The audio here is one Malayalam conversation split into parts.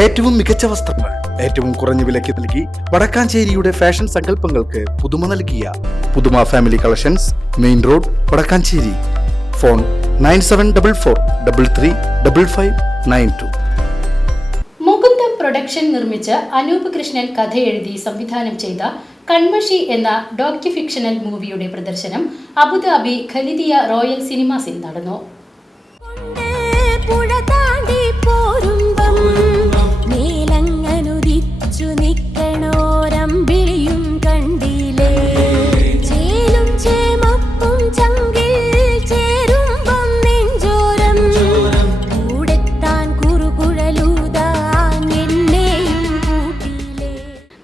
ഏറ്റവും മികച്ച വസ്ത്രങ്ങൾ ഏറ്റവും കുറഞ്ഞ വിലയ്ക്ക് നൽകി വടക്കാഞ്ചേരിയുടെ ഫാഷൻ സങ്കല്പങ്ങൾക്ക് പുതുമ നൽകിയ Puthuma family collections main road Vadakkanchery. Phone nine seven double four double three double five nine two. Mukunda production നിർമ്മിച്ച് അനൂപ് കൃഷ്ണൻ കഥ എഴുതി സംവിധാനം ചെയ്ത കൺമഷി എന്ന ഡോക്യുഫിക്ഷണൽ മൂവിയുടെ പ്രദർശനം അബുദാബി ഖലിദിയ റോയൽ സിനിമാസിൽ നടന്നു.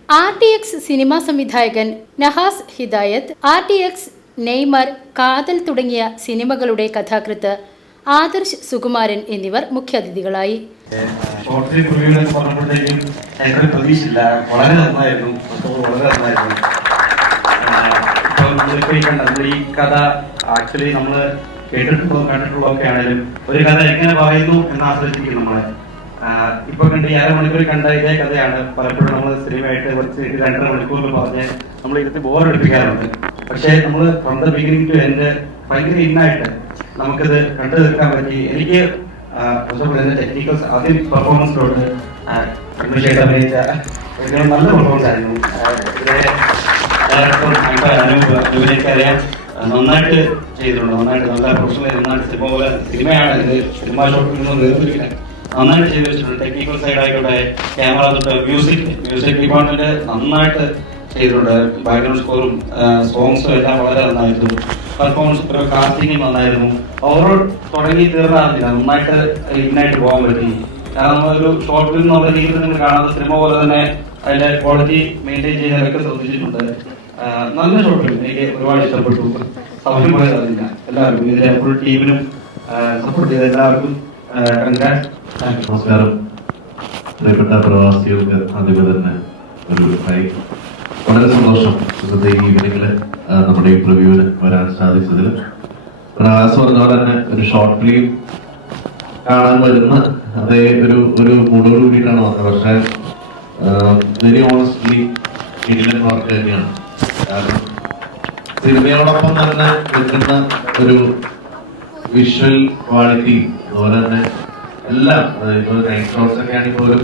ആർ ടി എക്സ് സിനിമാ സംവിധായകൻ നഹാസ് ഹിദായത്ത് ആർ ടി എക്സ് നെയ്മർ കാതൽ തുടങ്ങിയ സിനിമകളുടെ കഥാകൃത്ത് ആദർശ് സുകുമാരൻ എന്നിവർ മുഖ്യാതിഥികളായി. വളരെ നന്നായിരുന്നു. വളരെ നന്നായിരുന്നു. ഈ കഥ ആക്ച്വലി നമ്മൾ കേട്ടിട്ടുള്ളതും കണ്ടിട്ടുള്ളതൊക്കെ ആണെങ്കിലും ഒരു കഥ എങ്ങനെ പറയുന്നു എന്ന് ആശ്രയിച്ചിരിക്കും നമ്മളെ. ഇപ്പൊ കണ്ട് ഈ അരമണിക്കൂർ കണ്ട ഇതേ കഥയാണ് പലപ്പോഴും നമ്മൾ സിനിമയായിട്ട് കുറച്ച് രണ്ടര മണിക്കൂറിൽ പറഞ്ഞ് നമ്മൾ ഇരുത്തി ബോർ എടുപ്പിക്കാറുണ്ട് പക്ഷേ നമ്മൾ from the beginning to end ഭയങ്കര ഇന്നായിട്ട് നമുക്കിത് കണ്ടു തീർക്കാൻ പറ്റി. എനിക്ക് ടെക്നിക്കൽ ആദ്യം പെർഫോമൻസിലോട്ട് കൺവിഷയായിട്ട് അഭിനയിച്ച നല്ല പെർഫോമൻസ് ആയിരുന്നു. ഡയറക്ടർ അനൂപ് അനൂപിനെയൊക്കെ അറിയാം. നന്നായിട്ട് ചെയ്തിട്ടുണ്ട്. നന്നായിട്ട് നല്ല പ്രൊഫഷണൽ നന്നായിട്ട് സിനിമ പോലെ സിനിമയാണ്. ഇത് സിനിമ ഷോട്ടിൽ നിന്നും വേർതിരിക്കുന്നത് നന്നായിട്ട് ചെയ്തു വെച്ചിട്ടുണ്ട്. ടെക്നിക്കൽ സൈഡ് ആയിക്കോട്ടെ ക്യാമറ തൊട്ട് മ്യൂസിക് മ്യൂസിക് ഡിപ്പാർട്ട്മെന്റ് നന്നായിട്ട് ചെയ്തിട്ടുണ്ട്. ബാക്ക്ഗ്രൗണ്ട് സ്കോറും സോങ്സും എല്ലാം വളരെ നന്നായിരുന്നു. പെർഫോമൻസ് കാസ്റ്റിംഗും നന്നായിരുന്നു. ഓവറോൾ തുടങ്ങി തീർന്നായിരുന്നില്ല നന്നായിട്ട് ഇന്നായിട്ട് പോകാൻ പറ്റി. കാരണം നമ്മളൊരു ഷോർട്ട് ഫിലിം എന്നുള്ള രീതിയിൽ നിങ്ങൾ കാണാത്ത സിനിമ പോലെ തന്നെ അതിന്റെ ക്വാളിറ്റി മെയിന്റെയിൻ ചെയ്യാനൊക്കെ ശ്രദ്ധിച്ചിട്ടുണ്ട്. നല്ല ഷോർട്ട് ഫിലിം എനിക്ക് ഒരുപാട് ഇഷ്ടപ്പെട്ടു. സമയം പോയത് അറിയില്ല എല്ലാവർക്കും. ഇതിലെ ഫുൾ ടീമിനും സപ്പോർട്ട് ചെയ്ത എല്ലാവർക്കും നമസ്കാരം. പ്രിയപ്പെട്ട പ്രവാസികൾക്ക് ആദ്യമേ തന്നെ ഒരു ഹൈ. വളരെ സന്തോഷം ഇന്നത്തെ ഈവനിങ്ങിൽ നമ്മുടെ ഈ പ്രിവ്യൂവിന് വരാൻ സാധിച്ചതിൽ പ്രവാസ് പറഞ്ഞ തന്നെ ഒരു ഷോർട്ട് ഫിലിം കാണാൻ വരുന്ന അതേ ഒരു ഒരു മൂടോട് കൂടിയിട്ടാണ് വന്നത്. പക്ഷേ വെരി ഓണസ്റ്റ്ലി കിടിലൻ വർക്ക് തന്നെയാണ്. കാരണം സിനിമയോടൊപ്പം തന്നെ നിൽക്കുന്ന ഒരു വിഷ്വൽ ക്വാളിറ്റി അതുപോലെ തന്നെ എല്ലാം ഇപ്പോൾ നൈറ്റ് ഷോട്ട്സ് ഒക്കെ ആണെങ്കിൽ പോലും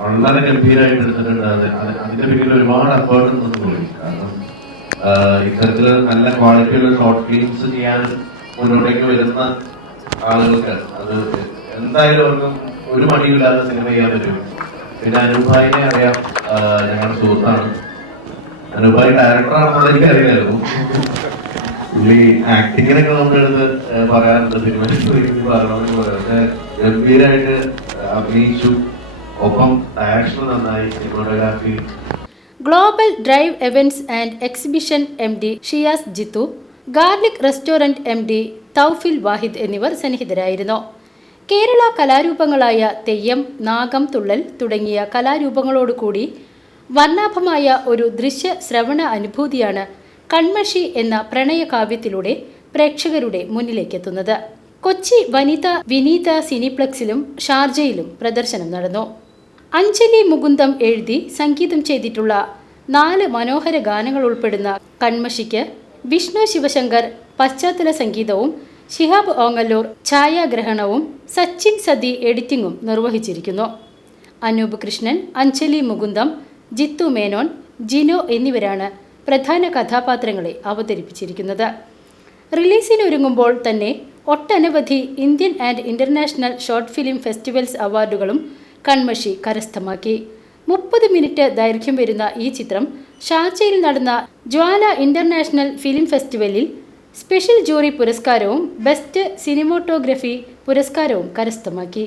വളരെ ഗംഭീരമായിട്ട് എടുത്തിട്ടുണ്ട്. അത് അത് അതിന്റെ പിന്നിൽ ഒരുപാട് എഫേർട്ട് നിന്ന് പോയി കാരണം ഇത്തരത്തിൽ നല്ല ക്വാളിറ്റിയുള്ള ഷോർട്ട് ഫിലിംസ് ചെയ്യാൻ മുന്നോട്ടേക്ക് വരുന്ന ആളുകൾക്ക് അത് എന്തായാലും അവർക്കും ഒരു മടിയില്ലാതെ സിനിമ ചെയ്യാൻ പറ്റും. പിന്നെ അനുഭായിനെ അറിയാം ഞങ്ങളുടെ സുഹൃത്താണ്. അനുഭായി ഡയറക്ടറാണെന്നുള്ള എനിക്ക് അറിയില്ലായിരുന്നു പുള്ളി ആക്ടിങ്ങിനൊക്കെ നമ്മുടെ അടുത്ത് പറയാറുണ്ട്. സിനിമ പറയണമെന്ന് പറയാം പക്ഷെ ഗംഭീരമായിട്ട് അഭിനയിച്ചു. ഒപ്പം ഡയറക്ഷൻ നന്നായി cinematography global drive events and exhibition M D Shiyas Jithu garlic restaurant M D Thoufil Wahid എന്നിവർ സന്നിഹിതരായിരുന്നു. കേരള കലാരൂപങ്ങളായ തെയ്യം നാഗം തുള്ളൽ തുടങ്ങിയ കലാരൂപങ്ങളോടുകൂടി വർണാഭമായ ഒരു ദൃശ്യ ശ്രവണ അനുഭൂതിയാണ് കൺമഷി എന്ന പ്രണയകാവ്യത്തിലൂടെ പ്രേക്ഷകരുടെ മുന്നിലേക്കെത്തുന്നത്. കൊച്ചി വനിത വിനീത സിനിപ്ലക്സിലും ഷാർജയിലും പ്രദർശനം നടന്നു. അഞ്ജലി മുകുന്ദം എഴുതി സംഗീതം ചെയ്തിട്ടുള്ള നാല് മനോഹര ഗാനങ്ങൾ ഉൾപ്പെടുന്ന കൺമഷിക്ക് വിഷ്ണു ശിവശങ്കർ പശ്ചാത്തല സംഗീതവും ഷിഹാബ് ഓങ്ങല്ലൂർ ഛായാഗ്രഹണവും സച്ചിൻ സതി എഡിറ്റിംഗും നിർവഹിച്ചിരിക്കുന്നു. അനൂപ് കൃഷ്ണൻ അഞ്ജലി മുകുന്ദം ജിത്തു മേനോൻ ജിനോ എന്നിവരാണ് പ്രധാന കഥാപാത്രങ്ങളെ അവതരിപ്പിച്ചിരിക്കുന്നത്. റിലീസിനൊരുങ്ങുമ്പോൾ തന്നെ ഒട്ടനവധി Indian and international short film festivals അവാർഡുകളും കൺമഷി കരസ്ഥമാക്കി. മുപ്പത് മിനിറ്റ് ദൈർഘ്യം വരുന്ന ഈ ചിത്രം ഷാർജയിൽ നടന്ന ജ്വാല ഇന്റർനാഷണൽ ഫിലിം ഫെസ്റ്റിവലിൽ സ്പെഷ്യൽ ജൂറി പുരസ്കാരവും ബെസ്റ്റ് സിനിമോട്ടോഗ്രഫി പുരസ്കാരവും കരസ്ഥമാക്കി.